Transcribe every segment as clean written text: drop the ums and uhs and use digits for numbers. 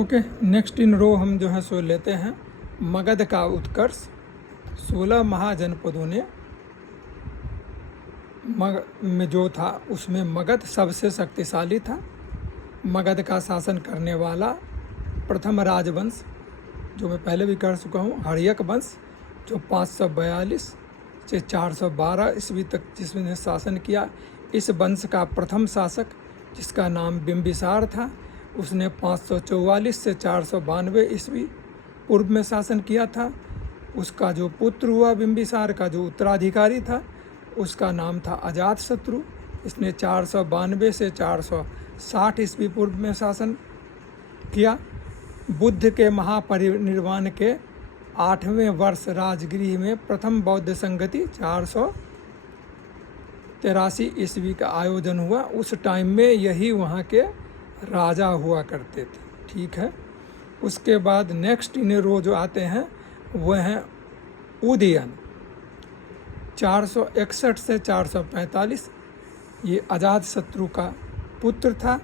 Okay, next in रो हम जो है सो लेते हैं मगध का उत्कर्ष। 16 महाजनपदों ने में जो था उसमें मगध सबसे शक्तिशाली था। मगध का शासन करने वाला प्रथम राजवंश, जो मैं पहले भी कर चुका हूँ, हर्यक वंश, जो 542 से 412 ईस्वी तक जिसने शासन किया। इस वंश का प्रथम शासक, जिसका नाम बिंबिसार था, उसने 544 से 492 ईस्वी पूर्व में शासन किया था। उसका जो पुत्र हुआ बिंबिसार का, जो उत्तराधिकारी था, उसका नाम था अजातशत्रु। इसने 492 से 460 ईस्वी पूर्व में शासन किया। बुद्ध के महापरिनिर्वाण के 8वें वर्ष राजगृह में प्रथम बौद्ध संगति 483 ईस्वी का आयोजन हुआ। उस टाइम में यही वहाँ के राजा हुआ करते थे। ठीक है, उसके बाद नेक्स्ट इन रो जो आते हैं वह हैं उदयन, 461 से 445। ये अजातशत्रु का पुत्र था।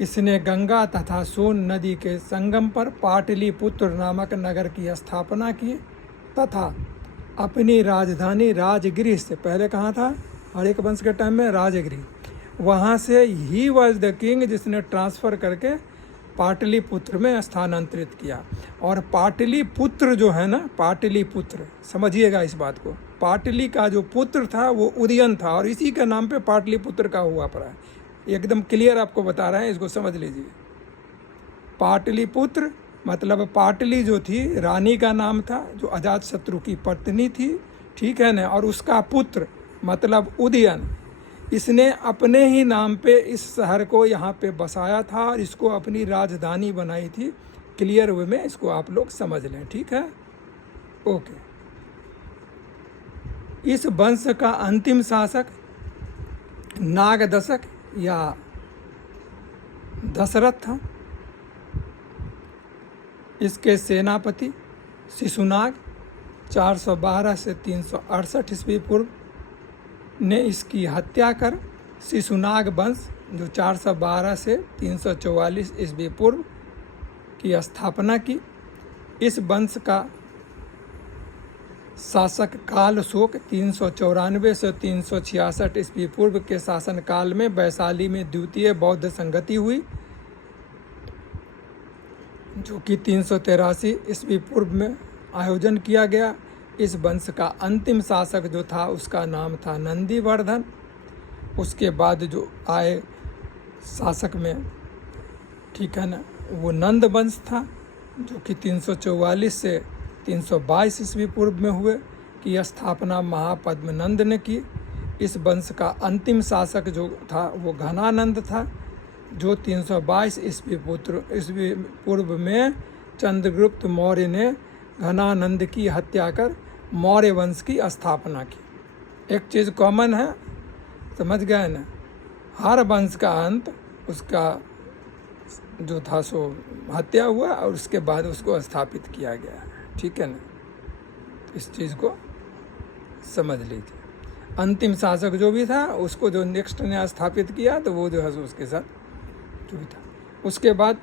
इसने गंगा तथा सोन नदी के संगम पर पाटलिपुत्र नामक नगर की स्थापना की तथा अपनी राजधानी राजगृह से, पहले कहाँ था, हर्यक वंश के टाइम में राजगृह, वहाँ से ही वॉज द किंग, जिसने ट्रांसफ़र करके पाटलिपुत्र में स्थानांतरित किया। और पाटलिपुत्र जो है ना, पाटलिपुत्र, समझिएगा इस बात को, पाटली का जो पुत्र था वो उदयन था और इसी के नाम पे पाटलिपुत्र का हुआ पड़ा है। एकदम क्लियर आपको बता रहे हैं, इसको समझ लीजिए। पाटलिपुत्र मतलब पाटली जो थी रानी का नाम था, जो अजातशत्रु की पत्नी थी, ठीक है ना, और उसका पुत्र मतलब उदयन, इसने अपने ही नाम पे इस शहर को यहाँ पे बसाया था और इसको अपनी राजधानी बनाई थी। क्लियर वे में इसको आप लोग समझ लें, ठीक है, ओके। इस वंश का अंतिम शासक नागदशक या दशरथ था। इसके सेनापति शिशुनाग 412 से 368 ईस्वी पूर्व ने इसकी हत्या कर शिशुनाग वंश, जो 412 से 344 ईस्वी पूर्व की स्थापना की। इस वंश का शासक कालशोक 394 से 366 ईस्वी पूर्व के शासनकाल में वैशाली में द्वितीय बौद्ध संगति हुई, जो कि 383 ईस्वी पूर्व में आयोजन किया गया। इस वंश का अंतिम शासक जो था उसका नाम था नंदीवर्धन। उसके बाद जो आए शासक में, ठीक है ना, वो नंद वंश था, जो कि 344 से 322 ईस्वी पूर्व में हुए, की स्थापना महापद्मनंद ने की। इस वंश का अंतिम शासक जो था वो घनानंद था, जो 322 ईस्वी पूर्व में चंद्रगुप्त मौर्य ने घनानंद की हत्या कर मौर्य वंश की स्थापना की। एक चीज़ कॉमन है, समझ गए ना, हर वंश का अंत उसका जो था सो हत्या हुआ और उसके बाद उसको स्थापित किया गया, ठीक है ना। इस चीज़ को समझ लीजिए। अंतिम शासक जो भी था उसको जो नेक्स्ट ने स्थापित किया तो वो जो है उसके साथ जो भी था। उसके बाद